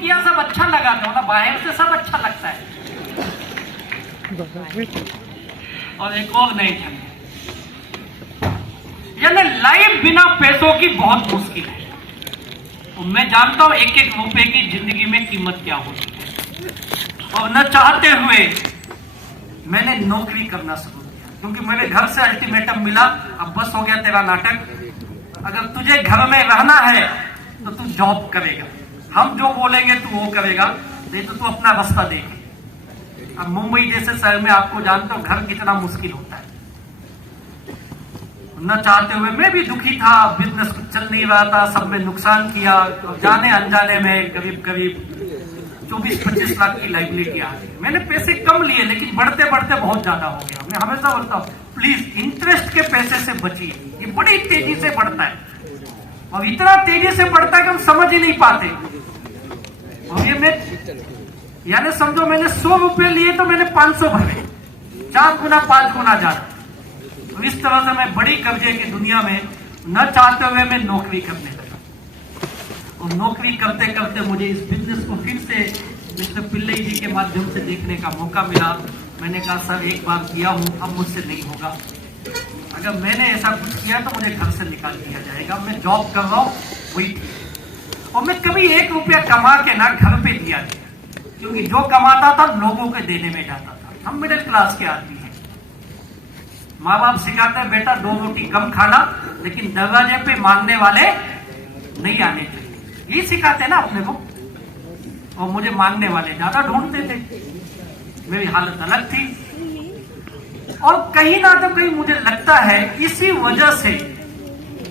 किया सब अच्छा लगा था, मतलब बाहर से सब अच्छा लगता है। और एक और नहीं था, यानी लाइफ बिना पैसों की बहुत मुश्किल है। और मैं जानता हूं एक एक रुपए की जिंदगी में कीमत क्या होती है। और न चाहते हुए मैंने नौकरी करना शुरू किया, क्योंकि मेरे घर से अल्टीमेटम मिला, अब बस हो गया तेरा नाटक। अगर तुझे घर में रहना है तो तू जॉब करेगा, हम जो बोलेंगे तू वो करेगा, नहीं तो तू अपना रास्ता देख। अब मुंबई जैसे शहर में आपको जानते हो घर कितना मुश्किल होता है। न चाहते हुए मैं भी दुखी था, बिजनेस कुछ चल नहीं रहा था, सब में नुकसान किया। तो जाने अनजाने में करीब करीब 24-25 लाख की लाइबिलिटी आ गई। मैंने पैसे कम लिए, लेकिन बढ़ते बढ़ते बहुत ज्यादा हो गया। मैं हमेशा बोलता हूँ प्लीज इंटरेस्ट के पैसे से बचिए, ये बड़ी तेजी से बढ़ता है, और इतना तेजी से बढ़ता है कि हम समझ ही नहीं पाते। और ये मैं यानी समझो मैंने 100 रुपए लिए तो मैंने 500 भरे, 4 गुना 5 गुना ज्यादा। तो इस तरह से मैं बड़ी कर्जे की दुनिया में न चाहते हुए मैं नौकरी करने लगा। और नौकरी करते करते मुझे इस बिजनेस को फिर से मिस्टर पिल्लई जी के माध्यम से देखने का मौका मिला। मैंने कहा सर एक बार किया हूं, अब मुझसे नहीं होगा। अगर मैंने ऐसा कुछ किया तो मुझे घर से निकाल दिया जाएगा। मैं जॉब कर रहा हूं वही ठीक। और मैं कभी 1 रुपया कमा के ना घर पे दिया नहीं, क्योंकि जो कमाता था लोगों के देने में जाता था। हम मिडिल क्लास के आदमी हैं, माँ बाप सिखाते हैं बेटा 2 रोटी कम खाना, लेकिन दरवाजे पे मांगने वाले नहीं आने चाहिए, ये सिखाते हैं ना अपने को। और मुझे मांगने वाले ज्यादा ढूंढते थे, मेरी हालत अलग थी। और कहीं ना तो कहीं मुझे लगता है इसी वजह से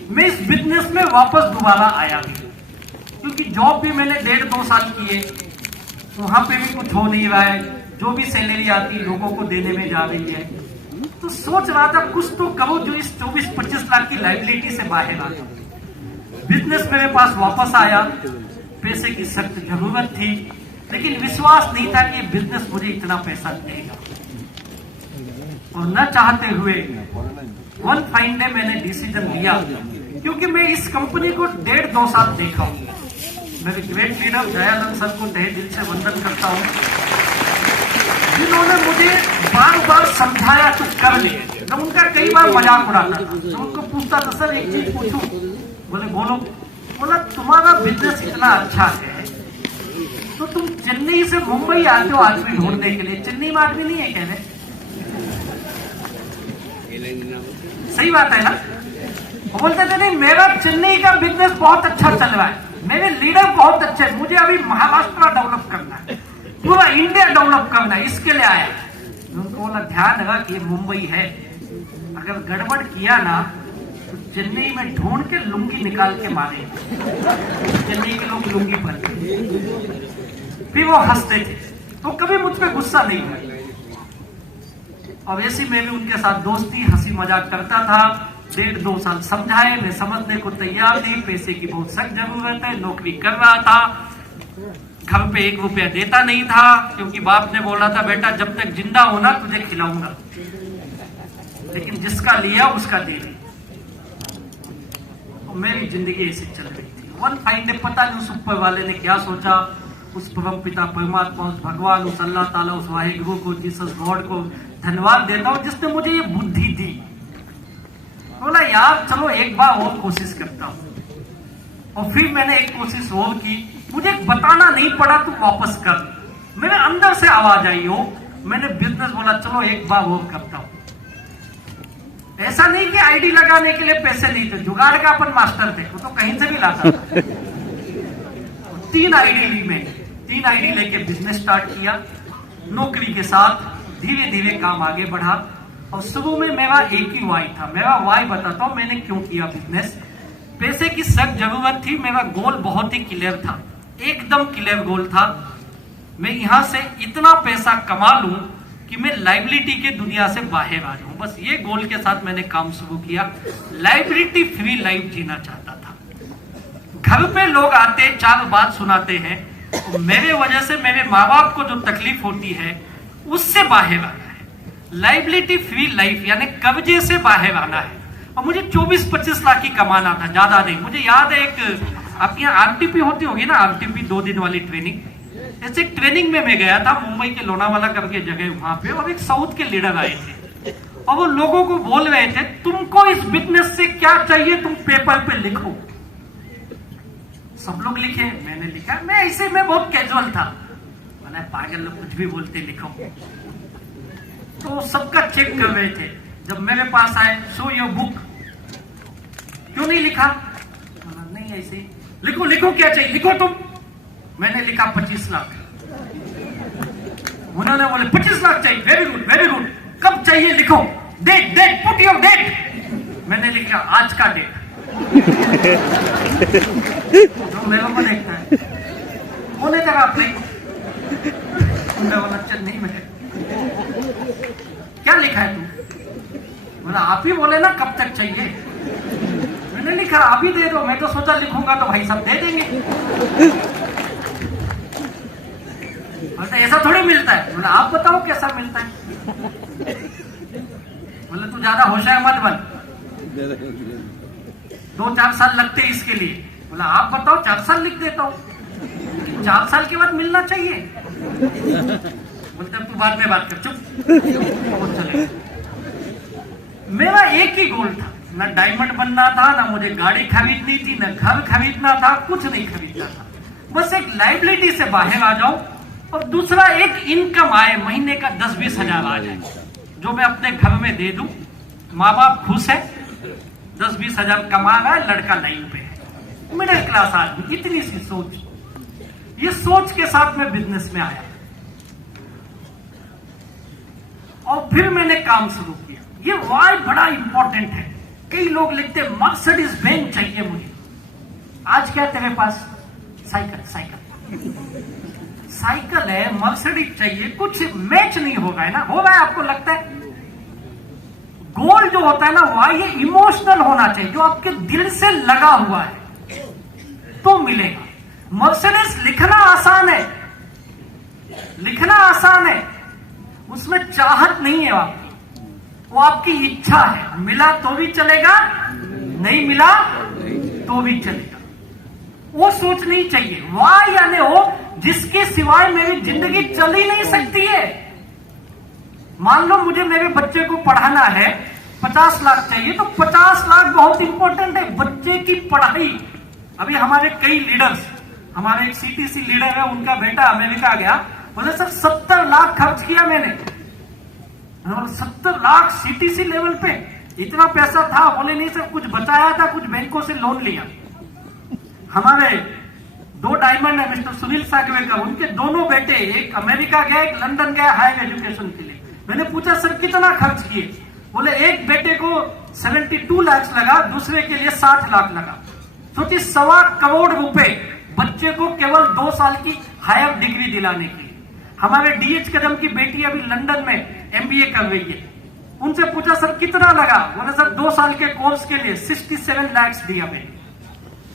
मैं इस बिजनेस में वापस दोबारा आया भी, क्योंकि जॉब भी मैंने 1.5-2 साल किए, वहां पे भी कुछ हो नहीं रहा है। जो भी सैलरी आती लोगों को देने में जा रही है। तो सोच रहा था कुछ तो करो जो इस 24-25 लाख की लाइबिलिटी से बाहर आ जाए। बिजनेस मेरे पास वापस आया, पैसे की सख्त जरूरत थी, लेकिन विश्वास नहीं था कि बिजनेस मुझे इतना पैसा देगा। और न चाहते हुए वन फाइन डे मैंने डिसीजन लिया, क्योंकि मैं इस कंपनी को 1.5-2 साल देखा हूं। मेरे ग्रेट लीडर दयानंद सर को तहे दिल से वंदन करता हूं, जिन्होंने मुझे बार बार समझाया कुछ कर ले। मैं उनका कई बार मजाक उड़ाता था, तो उनको पूछता था सर एक चीज पूछूं? बोले बोलो। बोला तुम्हारा बिजनेस इतना अच्छा है तो तुम चेन्नई से मुंबई आते हो आदमी ढूंढने के लिए, चेन्नई में आदमी नहीं है कह रहे? सही बात है ना? वो बोलते थे नहीं मेरा चेन्नई का बिजनेस बहुत अच्छा चल रहा है, मेरे लीडर बहुत अच्छे, मुझे अभी महाराष्ट्र डेवलप करना है, पूरा इंडिया डेवलप करना है, इसके लिए आया। उनको बोला ध्यान रखा कि ये मुंबई है, अगर गड़बड़ किया ना तो चेन्नई में ढूंढ के लुंगी निकाल के मारे। चेन्नई के लोग लुंगी पर फिर वो हंसते थे, तो कभी मुझ पर गुस्सा नहीं हुआ। और ऐसी मैं भी उनके साथ दोस्ती हंसी मजाक करता था। 1.5-2 साल समझाए, मैं समझने को तैयार थी, पैसे की बहुत सख्त जरूरत है, नौकरी कर रहा था, घर पे 1 रुपया देता नहीं था, क्योंकि बाप ने बोला था बेटा जब तक जिंदा होना तुझे खिलाऊंगा, लेकिन जिसका लिया उसका दे दे। मेरी जिंदगी ऐसी चल रही थी। वन फाइन डे पता नहीं उस ऊपर वाले ने क्या सोचा, उस परम पिता परमात्मा, उस भगवान, उस अल्लाह ताला, उस वाहिगुरु को, जीसस गॉड को धन्यवाद देता हूँ जिसने मुझे ये बुद्धि दी। बोला यार चलो एक बार और कोशिश करता हूँ। और फिर मैंने एक कोशिश और की, मुझे बताना नहीं पड़ा तू वापस कर, मेरे अंदर से आवाज आई हो। मैंने बिजनेस बोला चलो एक बार और करता हूँ। ऐसा नहीं कि आईडी लगाने के लिए पैसे नहीं थे, जुगाड़ का अपन मास्टर थे, वो तो कहीं से भी लाता था। 3 आईडी ली मैंने, 3 आईडी लेके बिजनेस स्टार्ट किया। नौकरी के साथ धीरे धीरे काम आगे बढ़ा। और शुरू में मेरा एक ही वाई था। मेरा वाई बताता हूं मैंने क्यों किया बिजनेस। पैसे की सख्त जरूरत थी, मेरा गोल बहुत ही क्लियर था, एकदम क्लियर गोल था। मैं यहां से इतना पैसा कमा लूं कि मैं लाइबिलिटी के दुनिया से बाहर आ जाऊं, बस ये गोल के साथ मैंने काम शुरू किया। लाइबिलिटी फ्री लाइफ जीना चाहता था। घर पे लोग आते 4 बात सुनाते हैं, तो मेरे वजह से मेरे माँ बाप को जो तकलीफ होती है उससे बाहर आना है। लाइबिलिटी फ्री लाइफ यानी कर्जे से बाहर आना है। और मुझे 24-25 लाख की कमाना था, ज्यादा नहीं। मुझे याद है एक आपके यहाँ आरटीपी होती होगी ना, आरटीपी 2 दिन वाली ट्रेनिंग। ऐसे ट्रेनिंग में मैं गया था मुंबई के लोनावाला करके जगह वहां पे, और एक साउथ के लीडर आए थे और वो लोगों को बोल रहे थे तुमको इस बिजनेस से क्या चाहिए तुम पेपर पे लिखो। सब लोग लिखे, मैंने लिखा, मैं ऐसे में बहुत कैजुअल था, मैंने पागल लोग कुछ भी बोलते लिखो। तो सबका चेक कर रहे थे। जब मेरे पास आए, शो योर बुक, क्यों नहीं लिखा? नहीं ऐसे ही लिखो, लिखो क्या चाहिए लिखो तुम। मैंने लिखा 25 लाख। उन्होंने बोले 25 लाख चाहिए, वेरी गुड वेरी गुड, कब चाहिए लिखो, date date put your date. मैंने लिखा आज का डेट। तो मेरे को देखता है कौन है तेरा अपने, चेन्नई में क्या लिखा है तू? बोला आप ही बोले ना कब तक चाहिए। मैंने लिखा अभी दे दो। मैं तो सोचा लिखूंगा तो भाई सब दे देंगे। ऐसा थोड़ी मिलता है। बोला आप बताओ कैसा मिलता है। बोले तू ज्यादा होशियार मत बन, 2-4 साल लगते हैं इसके लिए। बोला आप बताओ 4 साल लिख देता हूं, 4 साल के बाद मिलना चाहिए। बोलते तू बाद में बात कर, चुप। चले। मेरा एक ही गोल था, ना डायमंड बनना था, ना मुझे गाड़ी खरीदनी थी, ना घर खरीदना था, कुछ नहीं खरीदना था। बस एक लाइबिलिटी से बाहर आ जाऊं और दूसरा एक इनकम आए, महीने का 10-20 हजार आ जाए, जो मैं अपने घर में दे दूं। माँ बाप खुश है, 10-20 हजार कमा रहा है, लड़का लाइन पे है, मिडिल क्लास आदमी। इतनी सी सोच, ये सोच के साथ मैं बिजनेस में आया और फिर मैंने काम शुरू किया। ये वाई बड़ा इंपॉर्टेंट है। कई लोग लिखते मर्सिडीज बेंज चाहिए मुझे। आज क्या तेरे पास? साइकिल। साइकिल है, मर्सिडीज चाहिए, कुछ मैच नहीं होगा, है ना? हो रहा है आपको लगता है? गोल जो होता है ना, वह ये इमोशनल होना चाहिए, जो आपके दिल से लगा हुआ है तो मिलेगा। मर्सिडीज लिखना आसान है, लिखना आसान है, उसमें चाहत नहीं है आपकी, वो आपकी इच्छा है। मिला तो भी चलेगा, नहीं मिला तो भी चलेगा। वो सोच नहीं चाहिए। वाह यानी हो जिसके सिवाय मेरी जिंदगी चल ही नहीं सकती है। मान लो मुझे मेरे बच्चे को पढ़ाना है, 50 लाख चाहिए, तो 50 लाख बहुत इंपॉर्टेंट है, बच्चे की पढ़ाई। अभी हमारे कई लीडर्स, हमारे एक सीटीसी लीडर है, उनका बेटा अमेरिका गया, बोले सर 70 लाख खर्च किया मैंने। 70 लाख सीटीसी लेवल पे, इतना पैसा था? बोले नहीं सर, कुछ बचाया था, कुछ बैंकों से लोन लिया। हमारे 2 डायमंड है, मिस्टर सुनील सागवेकर, उनके दोनों बेटे, एक अमेरिका गया, एक लंदन गया हायर एजुकेशन के लिए। मैंने पूछा सर कितना खर्च किए? बोले एक बेटे को 72 लाख लगा, दूसरे के लिए 60 लाख लगा। सोचिए 1.25 करोड़ रुपए बच्चे को केवल 2 साल की हायर डिग्री दिलाने के लिए। हमारे डीएच कदम की बेटी अभी लंदन में एमबीए कर रही है, उनसे पूछा सर कितना लगा? बोले सर 2 साल के कोर्स के लिए 67 लाख दिया मैंने।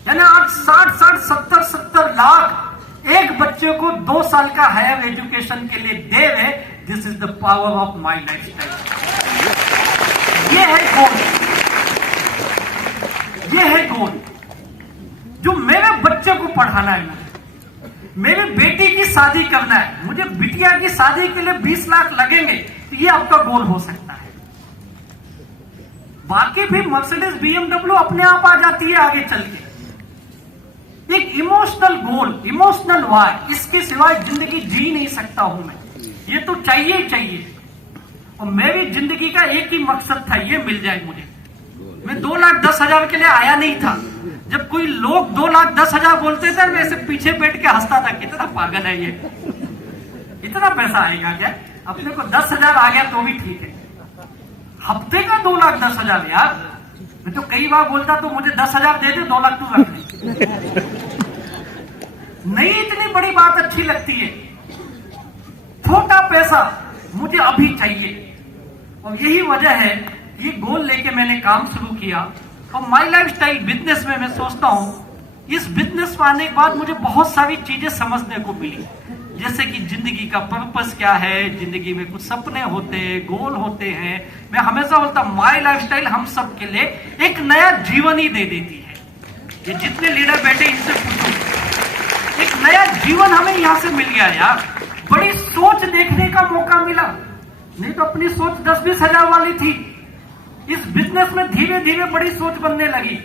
यानी आज 60-70 लाख एक बच्चे को 2 साल का हायर एजुकेशन के लिए दे रहे। This is the power of my lifestyle. ये है गोल, ये है गोल जो मेरे बच्चे को पढ़ाना है, मुझे मेरी बेटी की शादी करना है, मुझे बिटिया की शादी के लिए 20 लाख लगेंगे, तो ये आपका गोल हो सकता है। बाकी भी मर्सिडीज बीएमडब्ल्यू अपने आप आ जाती है आगे चल के। एक इमोशनल गोल, इमोशनल वाई, इसके सिवाय जिंदगी जी नहीं सकता हूं मैं। ये तो चाहिए ही चाहिए। और मेरी जिंदगी का एक ही मकसद था, ये मिल जाए मुझे। मैं 2,10,000 के लिए आया नहीं था। जब कोई लोग 2,10,000 बोलते थे, मैं ऐसे पीछे बैठ के हंसता था, कितना पागल है ये, इतना पैसा आएगा क्या? अपने को 10,000 आ गया तो भी ठीक है। हफ्ते का 2,10,000 यार। मैं तो कई बार बोलता तो मुझे 10,000 दे दे, 2 लाख तू रख ले। नहीं, इतनी बड़ी बात अच्छी लगती है। छोटा पैसा मुझे अभी चाहिए। और यही वजह है, ये गोल लेके मैंने काम शुरू किया। और माई लाइफस्टाइल बिजनेस में मैं सोचता हूं, इस बिजनेस में आने के बाद मुझे बहुत सारी चीजें समझने को मिली, जैसे कि जिंदगी का पर्पस क्या है, जिंदगी में कुछ सपने होते हैं, गोल होते हैं। मैं हमेशा बोलता माई लाइफस्टाइल हम सब के लिए एक नया जीवन ही दे देती है। ये जितने लीडर बैठे इनसे पूछो, एक नया जीवन हमें यहां से मिल गया यार। बड़ी सोच देखने का मौका मिला, नहीं तो अपनी सोच 10-20 हजार वाली थी। इस बिजनेस में धीरे धीरे बड़ी सोच बनने लगी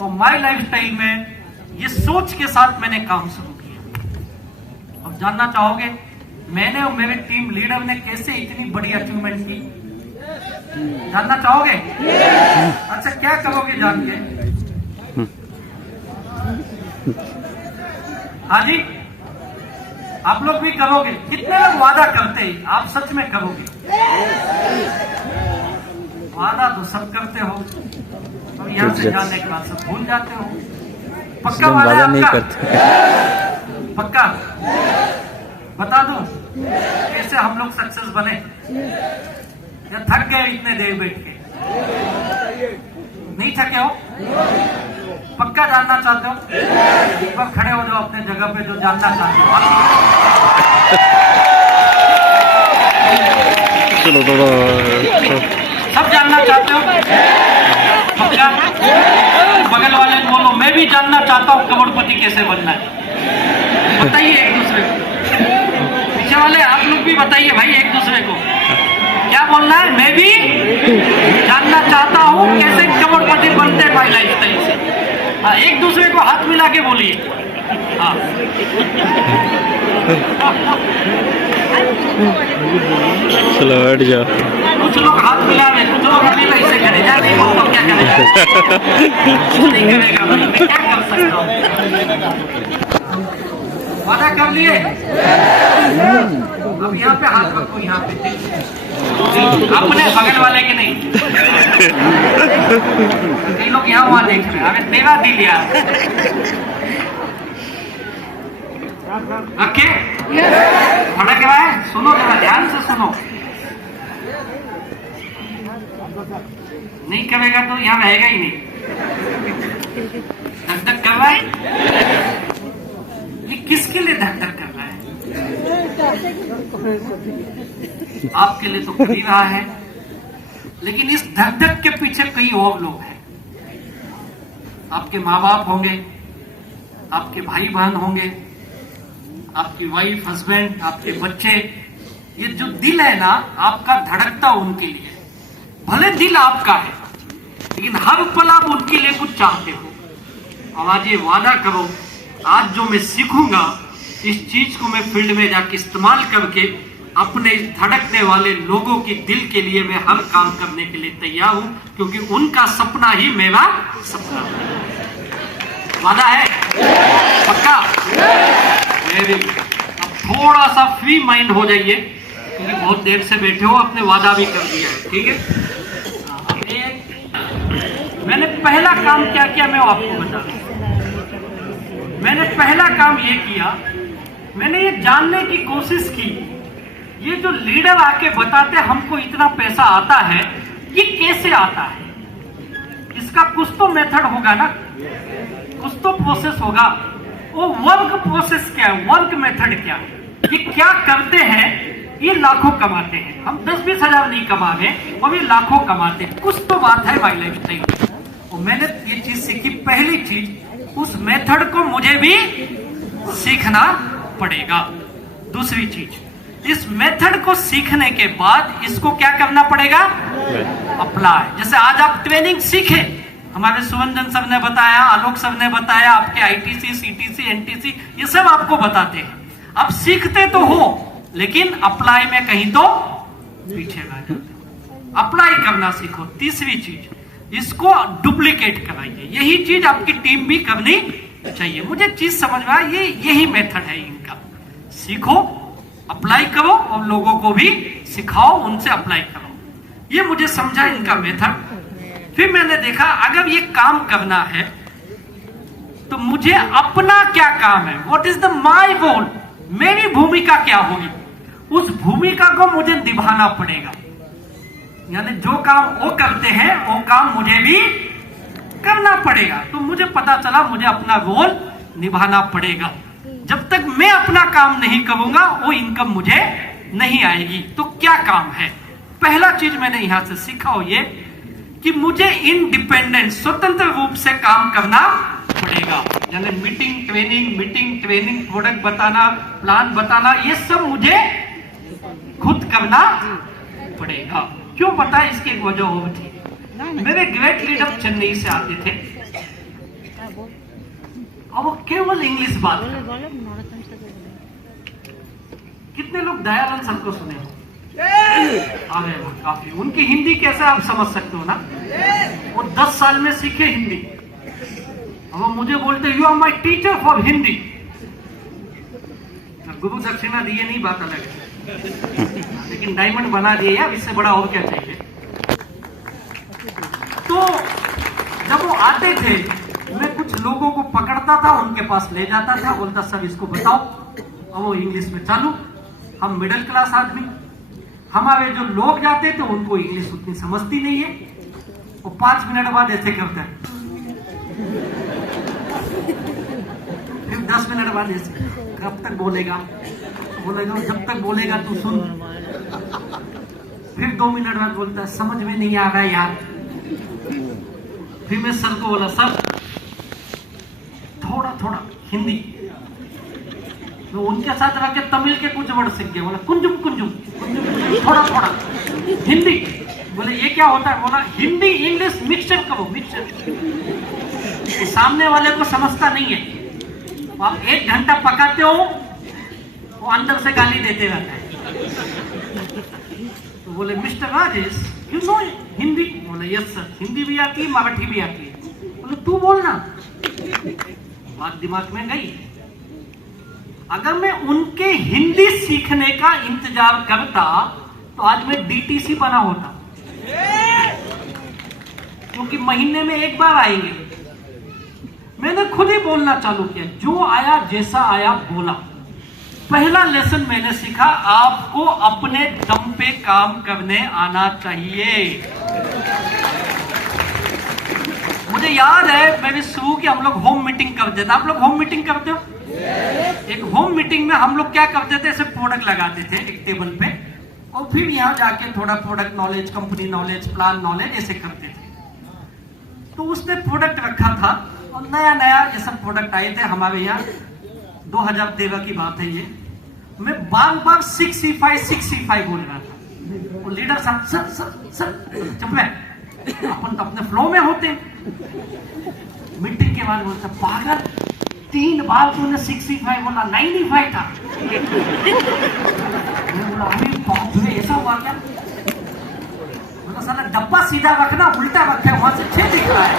और माय लाइफस्टाइल में ये सोच के साथ मैंने काम शुरू किया। अब जानना चाहोगे मैंने और मेरे टीम लीडर ने कैसे इतनी बड़ी अचीवमेंट की? जानना चाहोगे? अच्छा, क्या करोगे जान के? हाँ जी, आप लोग भी करोगे? कितने लोग वादा करते हैं, आप सच में करोगे? वादा तो सब करते हो और यहाँ से जाने के बाद सब भूल जाते हो। पक्का वादा है नहीं आपका? करते। पक्का? बता दूं कैसे हम लोग सक्सेस बने, या थक गए इतने देर बैठ के? नहीं थके हो? पक्का जानना चाहते हो? एक बार खड़े हो जाओ अपने जगह पे जो जानना चाहते हो। चलो सब जानना चाहते हो? पक्का? बगल वाले बोलो मैं भी जानना चाहता हूँ करोड़पति कैसे बनना है। बताइए एक दूसरे को। पीछे वाले आप लोग भी बताइए भाई एक दूसरे को, क्या बोलना है? मैं भी जानना चाहता हूँ कैसे करोड़पति बनते हैं माय लाइफस्टाइल से। हाँ, एक दूसरे को हाथ मिला के बोलिए। हाँ, चलो बैठ जाओ। कुछ लोग हाथ मिला रहे, कुछ लोग अभी ऐसे करे जा रहे हो, तो क्या करेगा? कुछ नहीं करेगा, मैं क्या कर सकता हूँ? वादा कर लिए? अब यहाँ पे हाथ रखो, यहाँ पे अपने बगल वाले के नहीं। कई लोग यहाँ वहां देख रहे हैं, अबे तेरा दिल यार। रखे भड़क रहा है, सुनो जरा ध्यान से सुनो। नहीं करेगा तो यहाँ रहेगा ही नहीं। धक धक कर रहा है, ये किसके लिए धक धक कर रहा है? आपके लिए तो कर ही रहा है, लेकिन इस धक धक के पीछे कई और लोग हैं। आपके माँ बाप होंगे, आपके भाई बहन होंगे, आपकी वाइफ, हस्बैंड, आपके बच्चे। ये जो दिल है ना आपका धड़कता उनके लिए, भले दिल आपका है लेकिन हर पल आप उनके लिए कुछ चाहते हो। अब आज ये वादा करो, आज जो मैं सीखूंगा इस चीज को मैं फील्ड में जाके इस्तेमाल करके अपने इस धड़कने वाले लोगों की दिल के लिए मैं हर काम करने के लिए तैयार हूं, क्योंकि उनका सपना ही मेरा सपना है। वादा है? पक्का? Very good. अब थोड़ा सा फ्री माइंड हो जाइए, क्योंकि बहुत देर से बैठे हो, आपने वादा भी कर दिया है, ठीक है? मैंने पहला काम क्या किया मैं आपको बता दूं। मैंने पहला काम ये किया, मैंने ये जानने की कोशिश की ये जो लीडर आके बताते हमको इतना पैसा आता है, ये कैसे आता है? इसका कुछ तो मेथड होगा ना, कुछ तो प्रोसेस होगा। वो वर्क प्रोसेस क्या है, वर्क मेथड क्या है, ये क्या करते हैं? ये लाखों कमाते हैं, हम 10-20 हजार नहीं कमा रहे, वो भी लाखों कमाते हैं। कुछ तो बात है माय लाइफस्टाइल। और मैंने ये चीज सीखी, पहली चीज उस मेथड को मुझे भी सीखना पड़ेगा। दूसरी चीज, इस मेथड को सीखने के बाद इसको क्या करना पड़ेगा? अप्लाई। जैसे आज आप ट्रेनिंग सीखे, हमारे सुवंजन सर ने बताया, आलोक सर ने बताया, आपके आईटीसी, सीटीसी, एनटीसी ये सब आपको बताते हैं। अब सीखते तो हो लेकिन अप्लाई में कहीं तो पीछे रह जाते हो। अप्लाई करना सीखो। तीसरी चीज, इसको डुप्लीकेट कराइए। यही चीज आपकी टीम भी करनी चाहिए। मुझे चीज समझ में आया, यही मेथड है इनका। सीखो, अप्लाई करो और लोगों को भी सिखाओ, उनसे अप्लाई करो। ये मुझे समझा इनका मेथड। फिर मैंने देखा अगर ये काम करना है तो मुझे अपना क्या काम है, what is the my role, मेरी भूमिका क्या होगी, उस भूमिका को मुझे निभाना पड़ेगा। यानी जो काम वो करते हैं वो काम मुझे भी करना पड़ेगा। तो मुझे पता चला मुझे अपना रोल निभाना पड़ेगा। जब तक मैं अपना काम नहीं करूंगा वो इनकम मुझे नहीं आएगी। तो क्या काम है? पहला चीज मैंने यहां से सीखा हो ये कि मुझे इंडिपेंडेंट, स्वतंत्र रूप से काम करना पड़ेगा। पड़ेगा। यानी मीटिंग ट्रेनिंग, प्रोडक्ट बताना, प्लान बताना, ये सब मुझे खुद करना पड़ेगा। क्यों पता है? इसकी एक वजह और थी। मेरे ग्रेट लीडर चेन्नई से आते थे और वो केवल इंग्लिश बात करते। कितने लोग दयानंद सर को सुने आ गए वो काफी। उनकी हिंदी कैसे आप समझ सकते हो ना, वो 10 साल में सीखे हिंदी। वो मुझे बोलते you are my teacher for Hindi. गुरु दक्षिणा दिए नहीं, बात अलग है, लेकिन डायमंड बना दिए यार, इससे बड़ा और क्या चाहिए। तो जब वो आते थे, मैं कुछ लोगों को पकड़ता था, उनके पास ले जाता था, बोलता सर इसको बताओ, और वो इंग्लिश में चालू। हम मिडिल क्लास आदमी, हमारे जो लोग जाते थे उनको इंग्लिश उतनी समझती नहीं है। वो 5 मिनट बाद ऐसे करता है, फिर 10 मिनट बाद ऐसे, कब तक बोलेगा? जब तक बोलेगा तू सुन। फिर 2 मिनट बाद बोलता है समझ में नहीं आ रहा है यार। फिर मैं सर को बोला सर थोड़ा थोड़ा हिंदी। मैं उनके साथ रह के तमिल के कुछ वर्ड सीख गया। बोला कुंजुम कुंजुम, थोड़ा थोड़ा हिंदी। बोले ये क्या होता है? बोला हिंदी इंग्लिश मिक्सचर करो, मिक्सचर। सामने वाले को समझता नहीं है। आप 1 घंटा पकाते हो, वो अंदर से गाली देते रहता है। तो बोले mister Rajesh you know Hindi? बोले यस सर, हिंदी भी आती है, मराठी भी आती है। बोले तू बोलना। बात दिमाग में गई। अगर मैं उनके हिंदी सीखने का इंतजार करता तो आज मैं डीटीसी बना होता, क्योंकि महीने में 1 बार आएंगे। मैंने खुद ही बोलना चालू किया, जो आया जैसा आया बोला। पहला लेसन मैंने सीखा, आपको अपने दम पे काम करने आना चाहिए। मुझे याद है मैंने शुरू की, हम लोग होम मीटिंग करते थे। आप लोग होम मीटिंग करते हो? एक होम मीटिंग में हम लोग क्या करते थे, ऐसे प्रोडक्ट लगाते थे एक टेबल पे, और फिर यहाँ जाके थोड़ा product knowledge, company knowledge, plan knowledge ऐसे करते थे। तो उसने प्रोडक्ट रखा था और नया नया ये सब प्रोडक्ट आए थे हमारे यहाँ। 2013 की बात है ये। मैं बार बार 6C5 बोल रहा था। वो लीडर साहब सर सर सर चुप है, अपन तो अपने फ्लो में होते। मीटिंग के बाद बोलता पागल, 3 बार तूने 6C5 बोला, 95 था। ऐसा हुआ क्या? बोला साला डब्बा सीधा रखना, उल्टा रखा है, वहां से 6 दिख रहा है।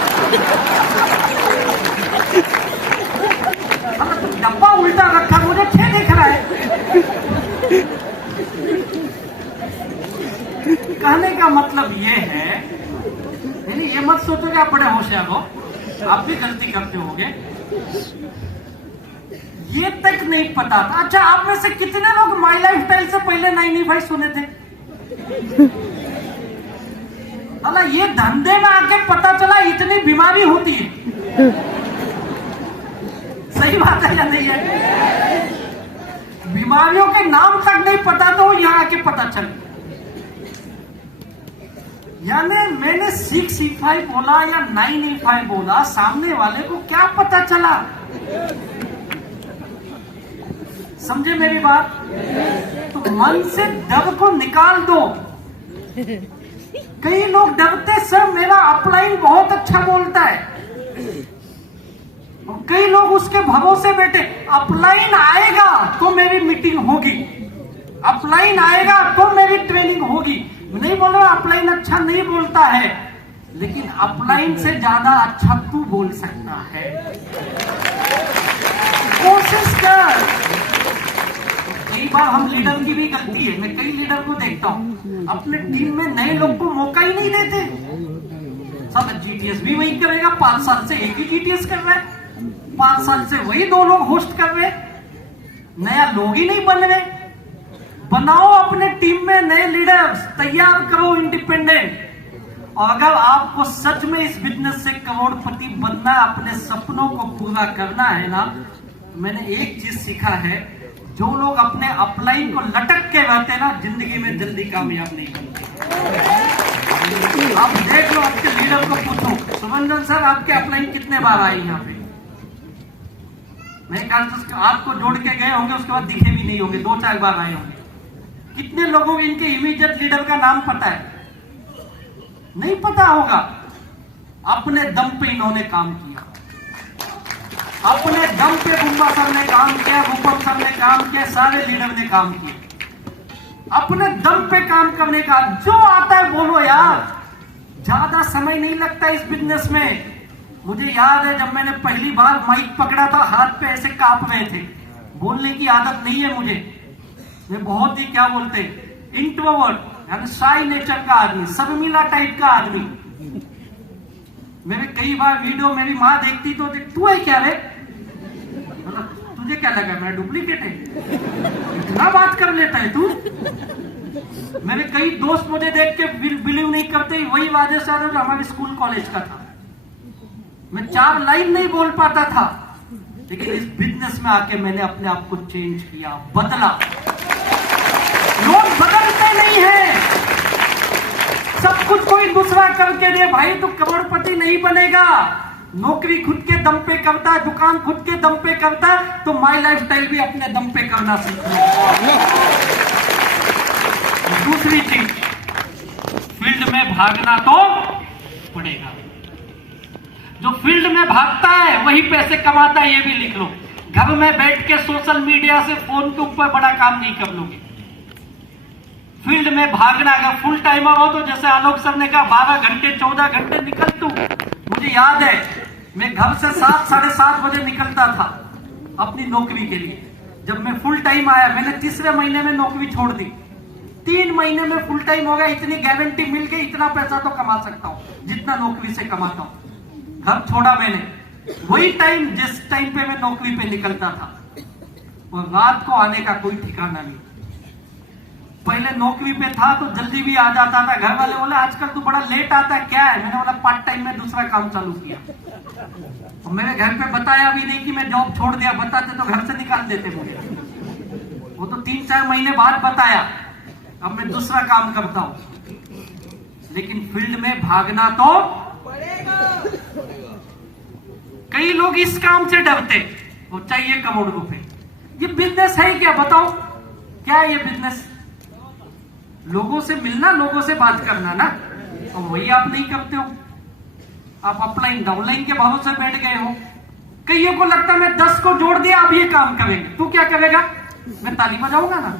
डब्बा उल्टा रखा, मुझे 6 दिख रहा है। कहने का मतलब ये है, यानी ये मत सोचो कि आप बड़े होशियार हो, आप भी गलती करते होंगे। ये तक नहीं पता था। अच्छा, आप में से कितने लोग माई लाइफ स्टाइल से पहले 95 सुने थे? अला ये धंधे में आके पता चला इतनी बीमारी होती है। सही बात है या नहीं है? बीमारियों के नाम तक नहीं पता तो यहाँ आके पता चल। यानी मैंने 6C5 बोला या 9E5 बोला, सामने वाले को क्या पता चला? समझे मेरी बात? तो मन से डर को निकाल दो। कई लोग डरते सर मेरा अपलाइन बहुत अच्छा बोलता है, और कई लोग उसके भरोसे बैठे अपलाइन आएगा तो मेरी मीटिंग होगी, अपलाइन आएगा तो मेरी ट्रेनिंग होगी। नहीं बोल रहा अपलाइन अच्छा नहीं बोलता है, लेकिन अपलाइन से ज्यादा अच्छा तू बोल सकता है। कोशिश कर। कई बार हम लीडर की भी गलती है। मैं कई लीडर को देखता हूँ अपने टीम में नए लोग को मौका ही नहीं देते। सब जीटीएस भी वही करेगा, 5 साल से एक ही जीटीएस कर रहा है, 5 साल से वही 2 लोग होस्ट कर रहे, नया लोग ही नहीं बन रहे। बनाओ अपने टीम में नए लीडर्स, तैयार करो इंडिपेंडेंट। और अगर आपको सच में इस बिजनेस से करोड़पति बनना, अपने सपनों को पूरा करना है ना, मैंने एक चीज सीखा है, जो लोग अपने अपलाइन को लटक के रहते ना, जिंदगी में जल्दी कामयाब नहीं बनते। आप देख लो, आपके लीडर को पूछो, सुमंजन सर आपके अपलाइन कितने बार आए यहाँ पे? मेरे ख्याल से आपको जोड़ के गए होंगे, उसके बाद दिखे भी नहीं होंगे, 2-4 बार आए होंगे। कितने लोगों को इनके इमीडिएट लीडर का नाम पता है? नहीं पता होगा। अपने दम पे इन्होंने काम किया, अपने दम पे बुम्बा सर ने काम किया, रूपम सर ने काम किया, सारे लीडर ने काम किया। अपने दम पे काम करने का जो आता है बोलो यार, ज्यादा समय नहीं लगता इस बिजनेस में। मुझे याद है जब मैंने पहली बार माइक पकड़ा था, हाथ पे ऐसे कांप रहे थे। बोलने की आदत नहीं है मुझे, मैं बहुत ही क्या बोलते इंट्रोवर्ट यानी शाई नेचर का आदमी, शर्मिला टाइप का आदमी। मेरे कई बार वीडियो मेरी माँ देखती तो तू है क्या रे, मतलब तुझे क्या लगा मेरा डुप्लीकेट है, इतना बात कर लेता है तू। मेरे कई दोस्त मुझे देख के बिलीव नहीं करते, वही वादे सर जो हमारे स्कूल कॉलेज का था। मैं 4 लाइन नहीं बोल पाता था, लेकिन इस बिजनेस में आके मैंने अपने आप को चेंज किया, बदला। लोग बदलते नहीं है, सब कुछ कोई दूसरा करके दे भाई तो करोड़पति नहीं बनेगा। नौकरी खुद के दम पे करता है, दुकान खुद के दम पे करता है, तो माई लाइफस्टाइल भी अपने दम पे करना सीखना। दूसरी चीज, फील्ड में भागना तो पड़ेगा। जो फील्ड में भागता है वही पैसे कमाता है, ये भी लिख लो। घर में बैठ के सोशल मीडिया से फोन के ऊपर बड़ा काम नहीं कर लोगे। फील्ड में भागना, अगर फुल टाइमर हो तो जैसे आलोक सर ने कहा 12 घंटे 14 घंटे निकल तू। मुझे याद है मैं घर से 7 साढ़े 7 बजे निकलता था अपनी नौकरी के लिए। जब मैं फुल टाइम आया, मैंने तीसरे महीने में नौकरी छोड़ दी। 3 महीने में फुल टाइम हो गया, इतनी गारंटी मिल गई, इतना पैसा तो कमा सकता हूं जितना नौकरी से कमाता हूं। घर छोड़ा मैंने, वही टाइम जिस टाइम पे मैं नौकरी पे निकलता था, और रात को आने का कोई ठिकाना नहीं। पहले नौकरी पे था तो जल्दी भी आ जाता था। घर वाले बोले आजकल तू बड़ा लेट आता है, क्या है? मैंने बोला पार्ट टाइम में दूसरा काम चालू किया। और मेरे घर पे बताया भी नहीं कि मैं जॉब छोड़ दिया, बताते तो घर से निकाल देते मुझे। वो तो 3-4 महीने बाद बताया। अब मैं दूसरा काम करता हूं, लेकिन फील्ड में भागना तो कई लोग इस काम से डरते, वो चाहिए करोड़ रुपए। ये बिजनेस है क्या? बताओ क्या है ये बिजनेस? लोगों से मिलना, लोगों से बात करना ना, और वही आप नहीं करते हो। आप अपलाइन डाउनलाइन के भरोसे बैठ गए हो। कईयों को लगता है मैं 10 को जोड़ दिया अब ये काम करेंगे। तू क्या करेगा? मैं ताली बजाऊंगा ना।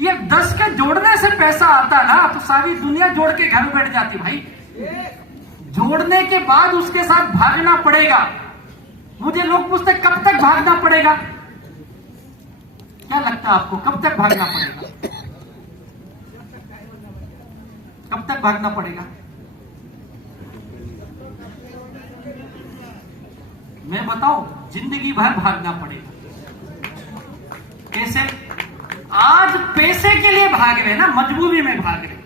ये 10 के जोड़ने से पैसा आता ना तो सारी दुनिया जोड़ के घर बैठ जाती भाई। जोड़ने के बाद उसके साथ भागना पड़ेगा। मुझे लोग पूछते कब तक भागना पड़ेगा? क्या लगता है आपको कब तक भागना पड़ेगा? कब तक भागना पड़ेगा? मैं बताऊं, जिंदगी भर भागना पड़ेगा। कैसे? आज पैसे के लिए भाग रहे ना, मजबूरी में भाग रहे।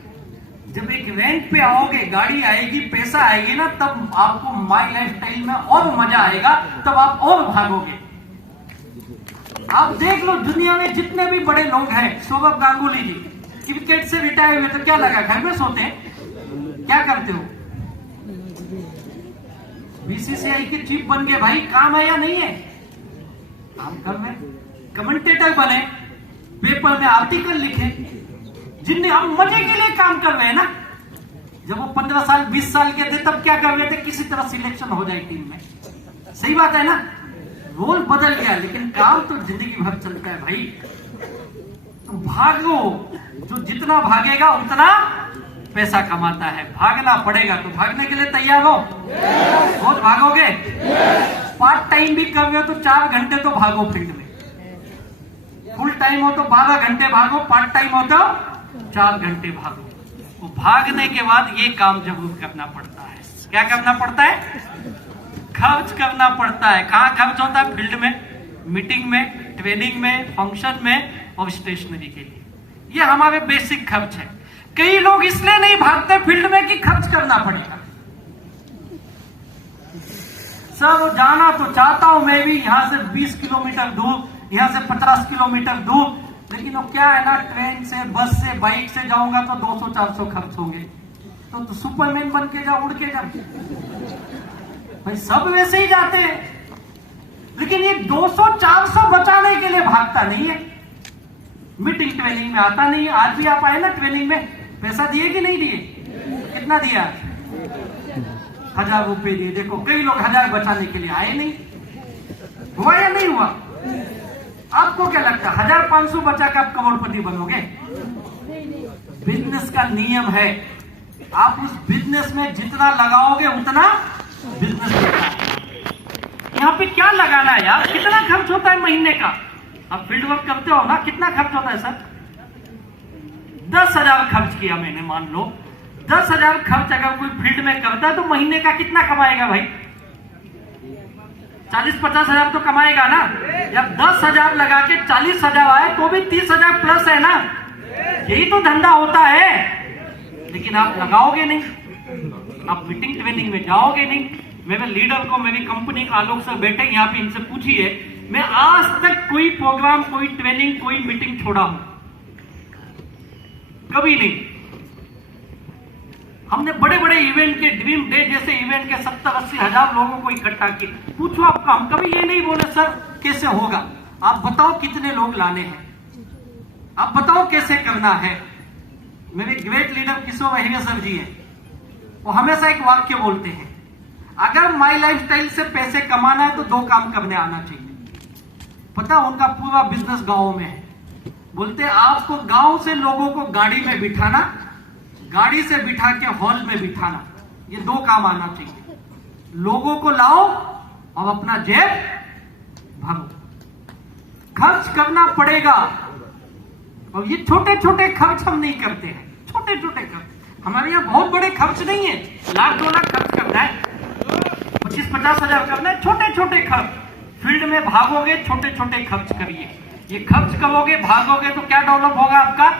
जब एक रेंट पे आओगे, गाड़ी आएगी, पैसा आएगी ना, तब आपको माई लाइफस्टाइल में और मजा आएगा, तब आप और भागोगे। आप देख लो दुनिया में जितने भी बड़े लोग हैं, सौरव गांगुली जी क्रिकेट से रिटायर हुए तो क्या लगा घर में सोते हैं? क्या करते हो? बीसीसीआई के चीफ बन गए भाई, काम है या नहीं है? काम कर रहे, कमेंटेटर बने, पेपर में आर्टिकल लिखे, जिनने हम मजे के लिए काम कर रहे हैं ना। जब वो 15 साल 20 साल के थे तब क्या कर रहे थे? किसी तरह सिलेक्शन हो जाए टीम में। सही बात है ना? रोल बदल गया, लेकिन काम तो जिंदगी भर चलता है भाई। तो भागो, जो जितना भागेगा उतना पैसा कमाता है। भागना पड़ेगा, तो भागने के लिए तैयार हो? बहुत भागोगे? पार्ट टाइम भी कर रहे हो तो 4 घंटे तो भागो फील्ड में। फुल टाइम हो तो 12 घंटे भागो, पार्ट टाइम हो तो 4 घंटे भागो। वो भागने के बाद ये काम जरूर करना पड़ता है। क्या करना पड़ता है? खर्च करना पड़ता है। कहां खर्च होता है? फील्ड में, मीटिंग में, ट्रेनिंग में, फंक्शन में और स्टेशनरी के लिए। ये हमारे बेसिक खर्च है। कई लोग इसलिए नहीं भागते फील्ड में कि खर्च करना पड़ेगा। सर जाना तो चाहता हूं मैं भी, यहां से 20 किलोमीटर दूर, यहां से 50 किलोमीटर दूर, लेकिन वो क्या है ना, ट्रेन से, बस से, बाइक से जाऊंगा तो 200-400 खर्च होंगे। तो सुपरमैन बन के जा, उड़ के जा। भाई सब वैसे ही जाते हैं, लेकिन ये 200-400 बचाने के लिए भागता नहीं है। मीटिंग ट्रेनिंग में आता नहीं है। आज भी आप आए ना ट्रेनिंग में, पैसा दिए कि नहीं दिए? कितना दिया? 1000 रुपए दिए। देखो कई लोग 1000 बचाने के लिए आए नहीं। हुआ या नहीं हुआ? आपको क्या लगता है 1500 बचा के आप करोड़पति बनोगे? बिजनेस का नियम है, आप उस बिजनेस में जितना लगाओगे उतना बिजनेस होता है। यहाँ पे क्या लगाना है यार? कितना खर्च होता है महीने का? आप फील्ड वर्क करते हो ना, कितना खर्च होता है सर? 10,000 खर्च किया मैंने, मान लो 10,000 खर्च अगर कोई फील्ड में करता है तो महीने का कितना कमाएगा भाई? 40-50 हजार तो कमाएगा ना। जब 10,000 लगा के 40,000 आए तो भी 30,000 प्लस है ना। यही तो धंधा होता है। लेकिन आप लगाओगे नहीं, आप मीटिंग ट्रेनिंग में जाओगे नहीं। मेरे लीडर को, मेरी कंपनी का आलोक सर बैठे यहाँ पे, इनसे पूछिए, मैं आज तक कोई प्रोग्राम, कोई ट्रेनिंग, कोई मीटिंग छोड़ा हूं? कभी नहीं। हमने बड़े बड़े इवेंट के, ड्रीम डे जैसे इवेंट के 70-80 हजार लोगों को इकट्ठा किया। पूछो आपका, हम कभी ये नहीं बोले सर कैसे होगा, आप बताओ कितने लोग लाने हैं, आप बताओ कैसे करना है। मेरे ग्रेट लीडर किशोर महिला सर जी हैं, वो हमेशा एक वाक्य बोलते हैं, अगर माई लाइफस्टाइल से पैसे कमाना है तो 2 काम करने आना चाहिए। पता उनका पूरा बिजनेस गांव में है। बोलते आपको गांव से लोगों को गाड़ी में बिठाना, गाड़ी से बिठा के हॉल में बिठाना, ये 2 काम आना चाहिए। लोगों को लाओ और अपना जेब भरो। खर्च करना पड़ेगा, और ये छोटे छोटे खर्च हम नहीं करते हैं। छोटे छोटे खर्च हमारे यहाँ बहुत बड़े खर्च नहीं है। 1-2 लाख खर्च करना है, 25-50 हजार करना है। छोटे छोटे खर्च, फील्ड में भागोगे छोटे छोटे खर्च करिए। ये खर्च करोगे, भागोगे तो क्या डेवलप होगा? आपका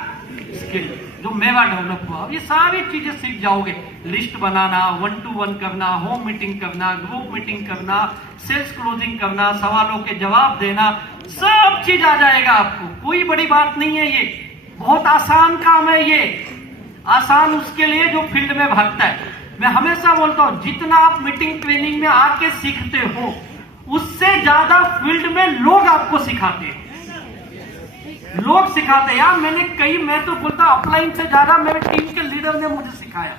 स्किल, जो मेवा डेवलप हुआ, ये सारी चीजें सीख जाओगे। लिस्ट बनाना, 1-to-1 करना, होम मीटिंग करना, ग्रुप मीटिंग करना, सेल्स क्लोजिंग करना, सवालों के जवाब देना, सब चीज आ जाएगा आपको। कोई बड़ी बात नहीं है, ये बहुत आसान काम है। ये आसान उसके लिए जो फील्ड में भागता है। मैं हमेशा बोलता हूं, जितना आप मीटिंग ट्रेनिंग में आके सीखते हो, उससे ज्यादा फील्ड में लोग आपको सिखाते हैं। लोग सिखाते हैं यार। मैं तो बोलता अपलाइन से ज्यादा मेरे टीम के लीडर ने मुझे सिखाया।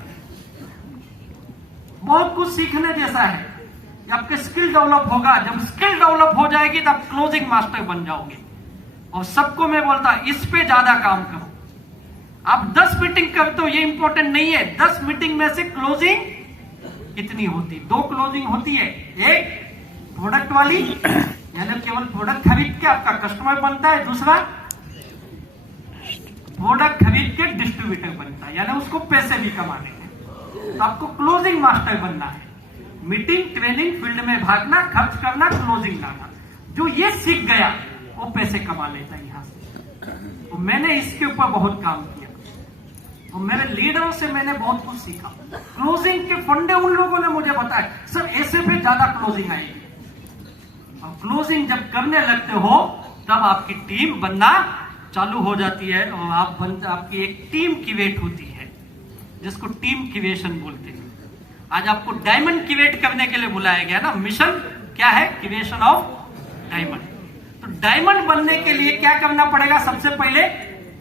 बहुत कुछ सीखने जैसा है। आपके स्किल डेवलप होगा, जब स्किल डेवलप हो जाएगी तब क्लोजिंग मास्टर बन जाओगे। और सबको मैं बोलता इस पे ज्यादा काम करो। आप 10 मीटिंग करते हो, ये इंपॉर्टेंट नहीं है 10 मीटिंग में से क्लोजिंग कितनी होती? 2 क्लोजिंग होती है। एक प्रोडक्ट वाली, यानी केवल प्रोडक्ट खरीद के आपका कस्टमर बनता है। दूसरा प्रोडक्ट खरीद के डिस्ट्रीब्यूटर बनता है, यानी उसको पैसे भी कमाने हैं। तो आपको क्लोजिंग मास्टर बनना है। मीटिंग ट्रेनिंग फील्ड में भागना, खर्च करना, क्लोजिंग लाना। जो ये सीख गया वो पैसे कमा लेता है यहाँ से। तो मैंने इसके ऊपर बहुत काम किया और मेरे लीडरों से मैंने बहुत कुछ सीखा। क्लोजिंग के फंडे उन लोगों ने मुझे बताया, सर ऐसे पे ज्यादा क्लोजिंग आएगी। और क्लोजिंग जब करने लगते हो तब आपकी टीम बनना चालू हो जाती है और आपकी एक टीम क्रिएट होती है, जिसको टीम क्रिएशन बोलते हैं। आज आपको डायमंड क्रिएट करने के लिए बुलाया गया ना। मिशन क्या है? Creation of diamond. तो डायमंड बनने के लिए क्या करना पड़ेगा? सबसे पहले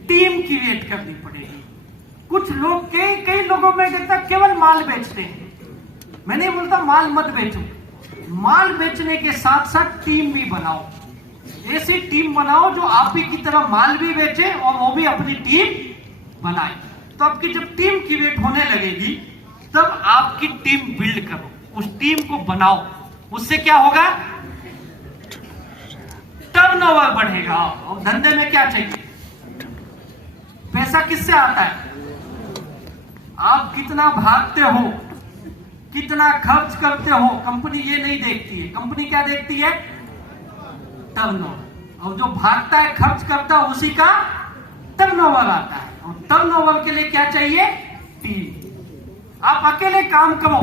टीम क्रिएट करनी पड़ेगी। कुछ लोग कई लोगों में कहता केवल माल बेचते हैं। मैं नहीं बोलता माल मत बेचो, माल बेचने के साथ साथ टीम भी बनाओ। ऐसी टीम बनाओ जो आप ही की तरह माल भी बेचे और वो भी अपनी टीम बनाए। तो आपकी जब टीम क्रिएट होने लगेगी तब आपकी टीम बिल्ड करो, उस टीम को बनाओ। उससे क्या होगा? टर्नओवर बढ़ेगा। और धंधे में क्या चाहिए? पैसा किससे आता है? आप कितना भागते हो, कितना खर्च करते हो, कंपनी ये नहीं देखती है। कंपनी क्या देखती है? टर्नओवर। और जो भागता है, खर्च करता है, उसी का टर्नओवर आता है। और टर्नओवर के लिए क्या चाहिए? टीम। आप अकेले काम करो,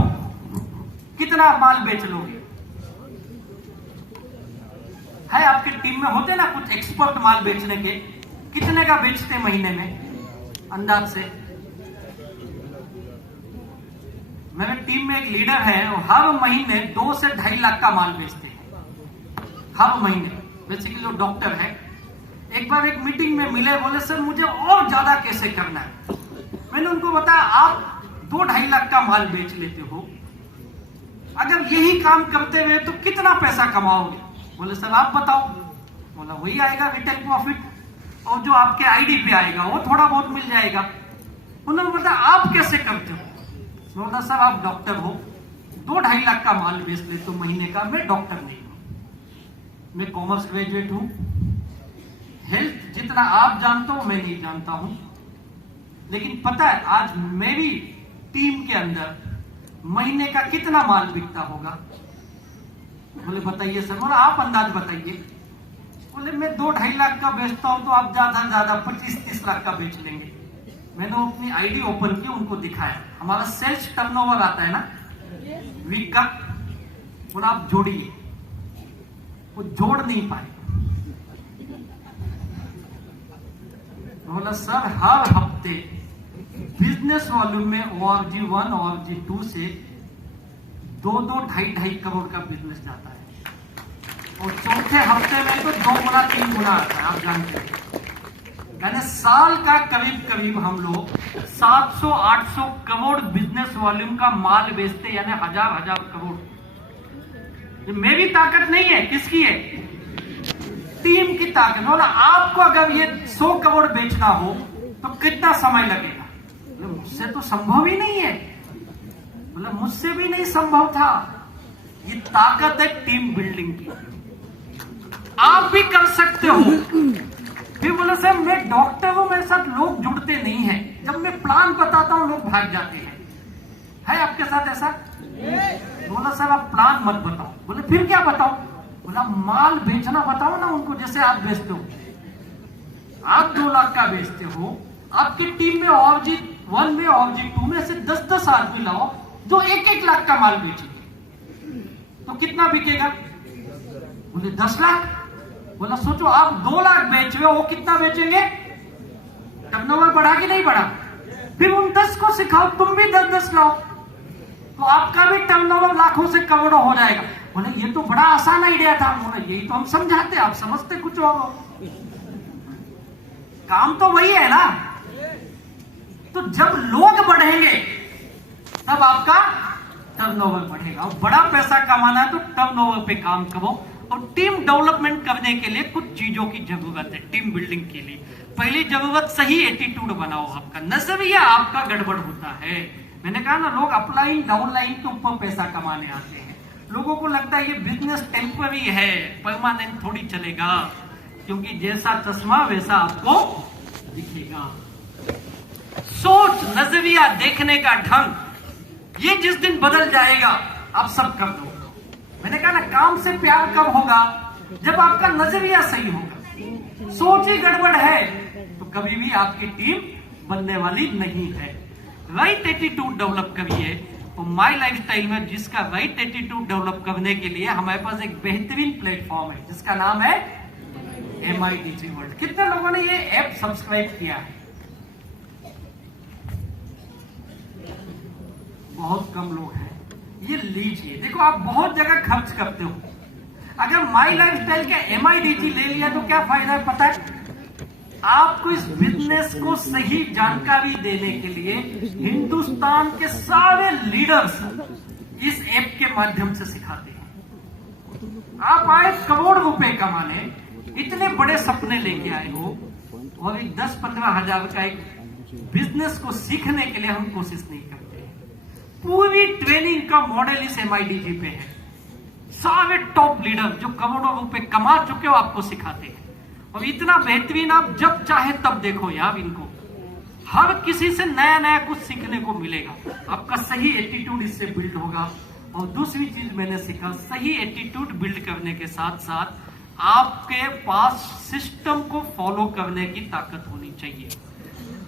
कितना माल बेच लोगे? है आपकी टीम में होते ना कुछ एक्सपर्ट माल बेचने के, कितने का बेचते महीने में अंदाज से? मेरे टीम में एक लीडर है, वो हर महीने 2 से 2.5 लाख का माल बेचते हैं, हर महीने। बेसिकली वो डॉक्टर है। एक बार एक मीटिंग में मिले, बोले सर मुझे और ज्यादा कैसे करना है। मैंने उनको बताया आप 2-2.5 लाख का माल बेच लेते हो, अगर यही काम करते हुए तो कितना पैसा कमाओगे? बोले सर आप बताओ। बोला वही आएगा रिटेल प्रॉफिट, और जो आपके आईडी पे आएगा वो थोड़ा बहुत मिल जाएगा। उन्होंने बताया आप कैसे करते हो? बोला सर आप डॉक्टर हो, 2-2.5 लाख का माल बेच लेते हो महीने का। मैं डॉक्टर नहीं हूं, मैं कॉमर्स ग्रेजुएट हूं। हेल्थ जितना आप जानते हो मैं नहीं जानता हूं, लेकिन पता है आज मेरी टीम के अंदर महीने का कितना माल बिकता होगा? बोले बताइए सर। बोला आप अंदाज बताइए। बोले मैं 2-2.5 लाख का बेचता हूं, तो आप ज्यादा से ज्यादा 25-30 लाख का बेच लेंगे। मैंने अपनी आईडी ओपन की, उनको दिखाया हमारा सेल्स टर्नओवर आता है ना वीक का। बोला आप जोड़िए, वो जोड़ नहीं पाए। बोला सर हर हफ्ते बिजनेस वॉल्यूम में ORG1 ORG2 से 2-2-2.5 करोड़ का बिजनेस जाता है, और चौथे हफ्ते में तो 2 गुना 3 गुना आता है, आप जानते हैं। यानी साल का करीब करीब हम लोग 700-800 करोड़ बिजनेस वॉल्यूम का माल बेचते, यानी हजार करोड़। ये मेरी ताकत नहीं है, किसकी है? टीम की ताकत। बोला आपको अगर ये 100 करोड़ बेचना हो तो कितना समय लगेगा? मुझसे तो संभव ही नहीं है। बोला मुझसे भी नहीं संभव था। ये ताकत है टीम बिल्डिंग की, आप भी कर सकते हो। फिर बोला सर मैं डॉक्टर हूं, मेरे साथ लोग जुड़ते नहीं हैं, जब मैं प्लान बताता हूं लोग भाग जाते हैं। है आपके साथ ऐसा? बोला सर आप प्लान मत बताओ। बोले फिर क्या बताओ? बोला माल बेचना बताओ ना उनको, जैसे आप बेचते हो। आप 2 लाख का बेचते हो, आपकी टीम में ORG1 में ORG2 में से 10-10 आदमी लाओ जो 1-1 लाख का माल बेचेंगे, तो कितना बिकेगा? बोले 10 लाख। बोला सोचो आप 2 लाख बेच रहे हो, वो कितना बेचेंगे? टर्नओवर बढ़ा कि नहीं बढ़ा? फिर उन 10 को सिखाओ, तुम भी 10-10 लाओ, तो आपका भी टर्नओवर लाखों से करोड़ों हो जाएगा। बोले ये तो बड़ा आसान आइडिया था। बोले यही तो हम समझाते, आप समझते कुछ और, काम तो वही है ना। तो जब लोग बढ़ेंगे तब आपका टर्नओवर बढ़ेगा, और बड़ा पैसा कमाना है तो टर्नओवर पे काम करो। और टीम डेवलपमेंट करने के लिए कुछ चीजों की जरूरत है टीम बिल्डिंग के लिए। पहली जरूरत सही एटीट्यूड बनाओ, आपका नजरिया आपका गड़बड़ होता है। मैंने कहा ना लोग अपलाइन डाउनलाइन के ऊपर पैसा कमाने आते हैं, लोगों को लगता है ये बिजनेस टेम्पररी है, परमानेंट थोड़ी चलेगा, क्योंकि जैसा चश्मा वैसा आपको दिखेगा। सोच, नजरिया, देखने का ढंग, ये जिस दिन बदल जाएगा आप सब कर दो। मैंने कहा ना काम से प्यार कब होगा? जब आपका नजरिया सही होगा। सोच ही गड़बड़ है तो कभी भी आपकी टीम बनने वाली नहीं है। राइट एटीट्यूड डेवलप करिए। तो माई लाइफस्टाइल में जिसका राइट एटीट्यूड डेवलप करने के लिए हमारे पास एक बेहतरीन प्लेटफॉर्म है जिसका नाम है MIDG वर्ल्ड। कितने लोगों ने ये ऐप सब्सक्राइब किया है? बहुत कम लोग हैं। ये लीजिए, देखो आप बहुत जगह खर्च करते हो, अगर माई लाइफस्टाइल का MIDG ले लिया तो क्या फायदा है पता है? आपको इस बिजनेस को सही जानकारी देने के लिए हिंदुस्तान के सारे लीडर्स इस ऐप के माध्यम से सिखाते हैं। आप आए करोड़ रुपए कमाने, इतने बड़े सपने लेके आए हो, और एक 10-15 हजार का एक बिजनेस को सीखने के लिए हम कोशिश नहीं करते। पूरी ट्रेनिंग का मॉडल इस MIDG पे है। सारे टॉप लीडर जो करोड़ों रुपए कमा चुके हो आपको सिखाते हैं, और इतना बेहतरीन आप जब चाहे तब देखो यार इनको। हर किसी से नया नया कुछ सीखने को मिलेगा। आपका सही एटीट्यूड इससे बिल्ड होगा। और दूसरी चीज मैंने सीखा, सही एटीट्यूड बिल्ड करने के साथ साथ आपके पास सिस्टम को फॉलो करने की ताकत होनी चाहिए।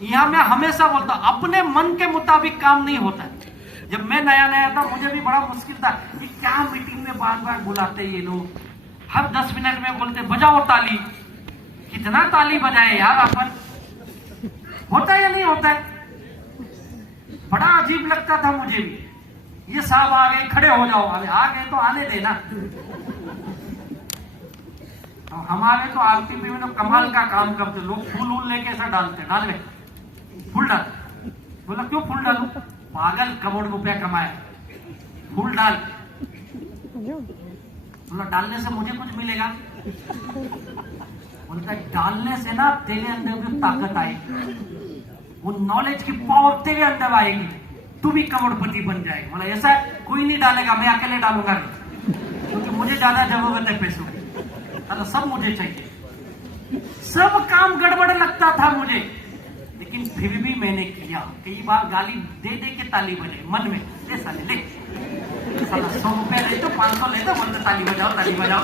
यहां मैं हमेशा बोलता हूं अपने मन के मुताबिक काम नहीं होता है। जब मैं नया नया था मुझे भी बड़ा मुश्किल था कि क्या मीटिंग में बार बार बुलाते ये लोग, हर 10 मिनट में बोलते बजाओ ताली। कितना ताली बजाए यार अपन, होता है या नहीं होता है? बड़ा अजीब लगता था मुझे भी। ये साहब आ गए, खड़े हो जाओ। अरे आ गए तो आने देना। तो हमारे तो आरटीपी में तो कमाल का काम करते, लोग फूल वूल लेके ऐसा डालते, डाल गए फूल डाल। बोला क्यों फूल डालू? पागल, करोड़ रुपया कमाया, फूल डाल। बोला डालने से मुझे कुछ मिलेगा? बोलता है डालने से ना तेरे अंदर भी ताकत आएगी, वो नॉलेज की पावर तेरे अंदर आएगी, तू भी करोड़पति बन जाएगा। बोला ऐसा कोई नहीं डालेगा, मैं अकेले डालूंगा क्योंकि मुझे ज्यादा जरूरत है पैसों की, मतलब सब मुझे चाहिए। सब काम गड़बड़ लगता था मुझे, लेकिन फिर भी मैंने किया। कई बार गाली दे दे के ताली बजे मन में, ले साले ले, साला 100 रुपया ले तो 500 ले तो बोलते ताली बजाओ ताली बजाओ।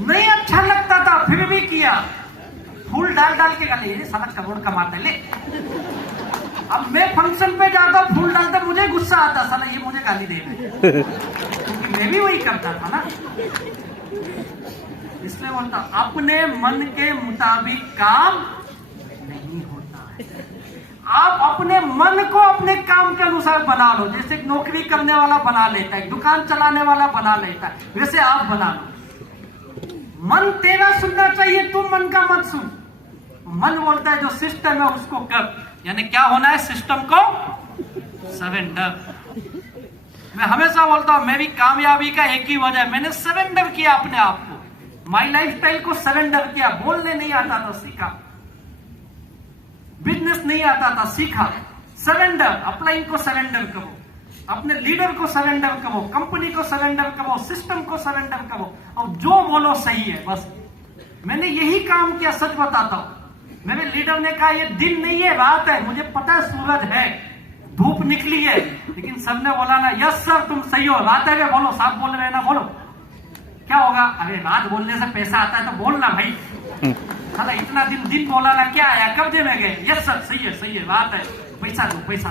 नहीं अच्छा लगता था, फिर भी किया। फूल डाल डाल के गाली, ये साला करोड़ कमाता है ले। अब मैं फंक्शन पे जाता हूँ, फूल डालता, मुझे गुस्सा आता, साला ये मुझे गाली दे रहे, क्योंकि मैं भी वही करता था ना। इसलिए बोलता अपने मन के मुताबिक काम नहीं होता है। आप अपने मन को अपने काम के अनुसार बना लो। जैसे एक नौकरी करने वाला बना लेता है, दुकान चलाने वाला बना लेता है, वैसे आप बना लो। मन तेरा सुनना चाहिए, तुम मन का मत सुन। मन बोलता है जो सिस्टम है उसको कर, यानी क्या होना है, सिस्टम को सरेंडर। मैं हमेशा बोलता हूं, मेरी कामयाबी का एक ही वजह है, मैंने सरेंडर किया अपने आप को, माई लाइफस्टाइल को सरेंडर किया। बोलने नहीं आता था, सीखा। बिजनेस नहीं आता था, सीखा। सरेंडर, अपलाइन को सरेंडर करो, अपने लीडर को सरेंडर करो, कंपनी को सरेंडर करो, सिस्टम को सरेंडर करो, और जो बोलो सही है। बस मैंने यही काम किया, सच बताता हूं। मेरे लीडर ने कहा ये दिन नहीं है, रात है, मुझे पता है सूरज है, धूप निकली है, लेकिन सबने बोला ना यस सर तुम सही हो, रात है, बोलो साहब बोल रहे ना, बोलो क्या होगा? अरे रात बोलने से पैसा आता है तो बोलना भाई, साला इतना दिन बोला ना, क्या आया, कब्जे में गए, यस सर सही है रात है, पैसा दो पैसा।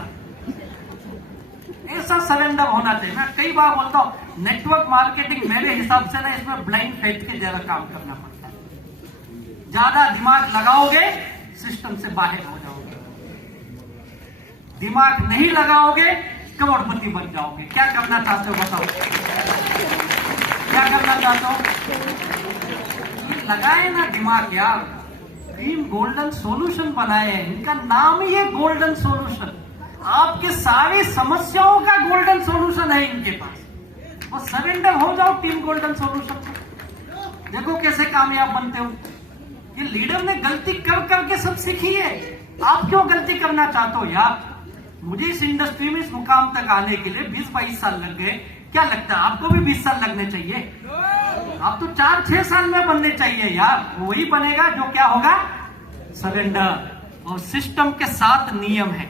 ऐसा सरेंडर होना चाहिए। मैं कई बार बोलता हूँ नेटवर्क मार्केटिंग मेरे हिसाब से ना इसमें ब्लाइंड फेथ के जगह काम करना पड़ता है। ज्यादा दिमाग लगाओगे सिस्टम से बाहर हो जाओगे, दिमाग नहीं लगाओगे करोड़पति बन जाओगे। क्या करना चाहते हो बताओ, क्या करना चाहते हो? लगाए ना दिमाग यार। ड्रीम गोल्डन सॉल्यूशन बनाए हैं, इनका नाम ही है गोल्डन सॉल्यूशन। आपके सारी समस्याओं का गोल्डन सॉल्यूशन है इनके पास। और सरेंडर हो जाओ टीम गोल्डन सॉल्यूशन को, देखो कैसे कामयाब बनते हो। ये लीडर ने गलती कर करके सब सीखी है, आप क्यों गलती करना चाहते हो यार? मुझे इस इंडस्ट्री में इस मुकाम तक आने के लिए 20-22 साल लग गए। क्या लगता है आपको भी 20 साल लगने चाहिए? आप तो 4-6 साल में बनने चाहिए यार। वही बनेगा जो क्या होगा, सरेंडर। और सिस्टम के 7 नियम है,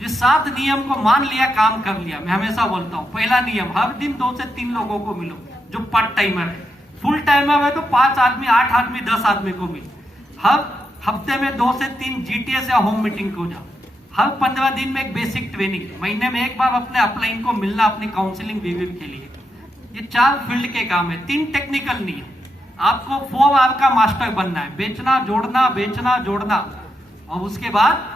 जिस 7 नियम को मान लिया, काम कर लिया। मैं हमेशा बोलता हूँ पहला नियम, हर दिन 2 से 3 लोगों को मिलो जो पार्ट टाइमर है। फुल टाइमर है तो 5 आदमी, 8 आदमी, 10 आदमी को मिलो। हर हफ्ते में 2 से 3 जीटीएस या होम मीटिंग को जाओ। हर 15 दिन में एक बेसिक ट्रेनिंग, महीने में एक बार अपने अपलाइन को मिलना अपनी काउंसलिंग रिव्यू के लिए। ये 4 फील्ड के काम है। 3 टेक्निकल नियम। आपको 4 आवर का मास्टर बनना है, बेचना जोड़ना, बेचना जोड़ना। और उसके बाद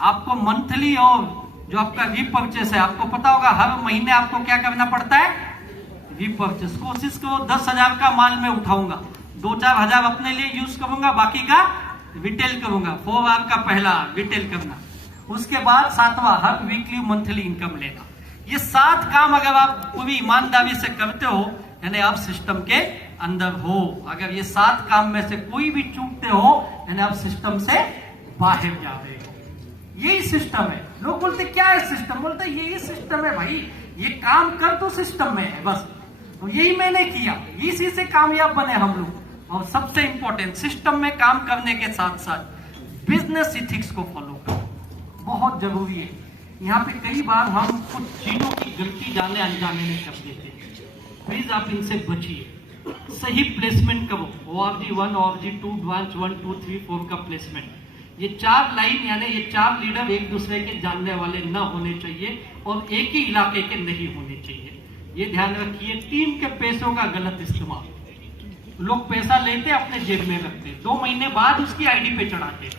आपको मंथली और जो आपका रीपर्चेस है, आपको पता होगा हर महीने आपको क्या करना पड़ता है, रीपर्चेस। कोशिश करो 10,000 का माल मैं उठाऊंगा, 2-4 हजार अपने लिए यूज करूंगा, बाकी का रिटेल करूंगा। 4 आवर का पहला रिटेल करना। उसके बाद 7वां हर वीकली मंथली इनकम लेना। ये 7 काम अगर आप पूरी ईमानदारी से करते हो, यानी आप सिस्टम के अंदर हो। अगर ये 7 काम में से कोई भी चूकते हो, यानी आप सिस्टम से बाहर जा रहे हो। यही सिस्टम है। लोग बोलते क्या है सिस्टम, बोलते यही सिस्टम है भाई, ये काम कर तो सिस्टम में है बस। तो यही मैंने किया, इसी से कामयाब बने हम लोग। और सबसे इंपॉर्टेंट, सिस्टम में काम करने के साथ साथ बिजनेस इथिक्स को फॉलो करो, बहुत जरूरी है। यहाँ पे कई बार हम कुछ चीजों की गलती जाने अनजाने में कर देते हैं, प्लीज आप इनसे बचिए। सही प्लेसमेंट करो, ORG 1, ORG 2, ब्रांच 1, 2, 3, 4 का प्लेसमेंट। ये 4 लाइन यानी ये 4 लीडर एक दूसरे के जानने वाले न होने चाहिए और एक ही इलाके के नहीं होने चाहिए। ये ध्यान रखिए। टीम के पैसों का गलत इस्तेमाल, लोग पैसा लेते अपने जेब में रखते, 2 महीने बाद उसकी आईडी पे चढ़ाते।